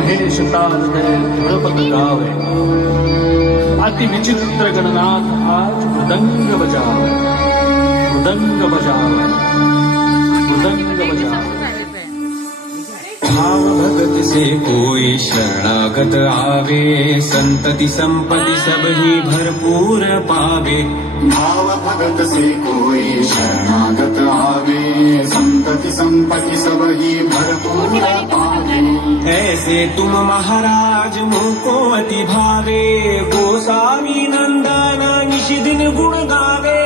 महेश तारदे धुरपत गावे अति विचित्र गणनाथ आज मृदंग बजावे मृदंग बजावे मृदंग बजावे। भाव भगत से कोई शरणागत आवे संतति संपत्ति सब ही भरपूर पावे। भाव भगत से कोई शरणागत आवे संतति संपत्ति सब ही भरपूर पावे। ऐसे तुम महाराज मुझको अति भावे गोसावी नंदन निशिदिन गुण गावे।